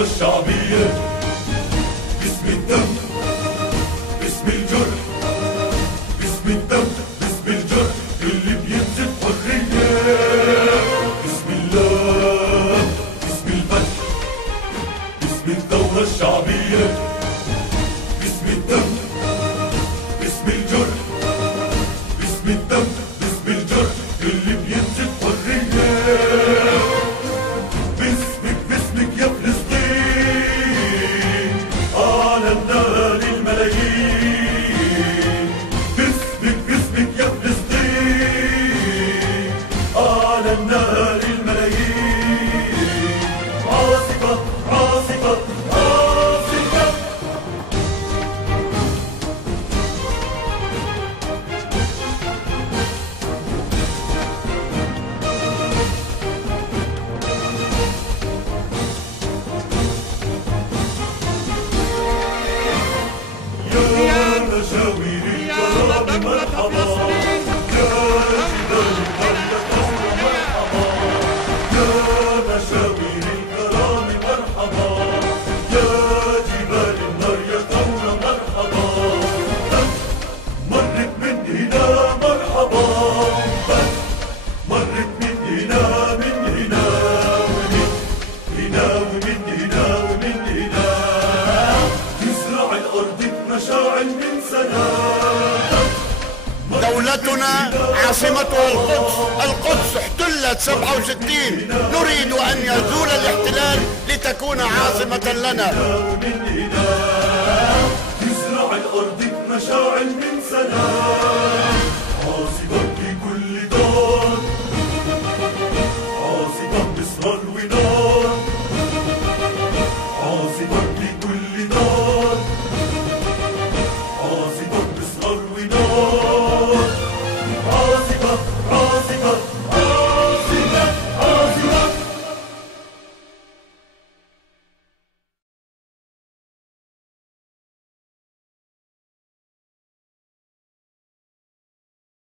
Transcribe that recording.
الشعبية باسم الدم باسم الجرح باسم الدم باسم الجرح اللي بينزل حرية باسم الله باسم الفتح باسم الثورة الشعبية باسم الدم باسم الجرح باسم الدم باسم الجرح اللي بينزل حرية باسمك باسمك يا فلسطين أعلنا للملايين باسمك باسمك يا فلسطين أعلنا للملايين عاصفة عاصفة عاصفة مشاوير الكرام مرحبا يا جبال النار مرحبا يا مشاوير الكرام مرحبا يا جبال النار يا ثورة مرحبا مرت من هنا مرحبا مرت من هنا من هنا ومن هنا ومن هنا ومن هنا تزرع الأرض مشاعل من دولتنا عاصمتها القدس. القدس احتلت 67. نريد أن يزول الاحتلال لتكون عاصمة لنا.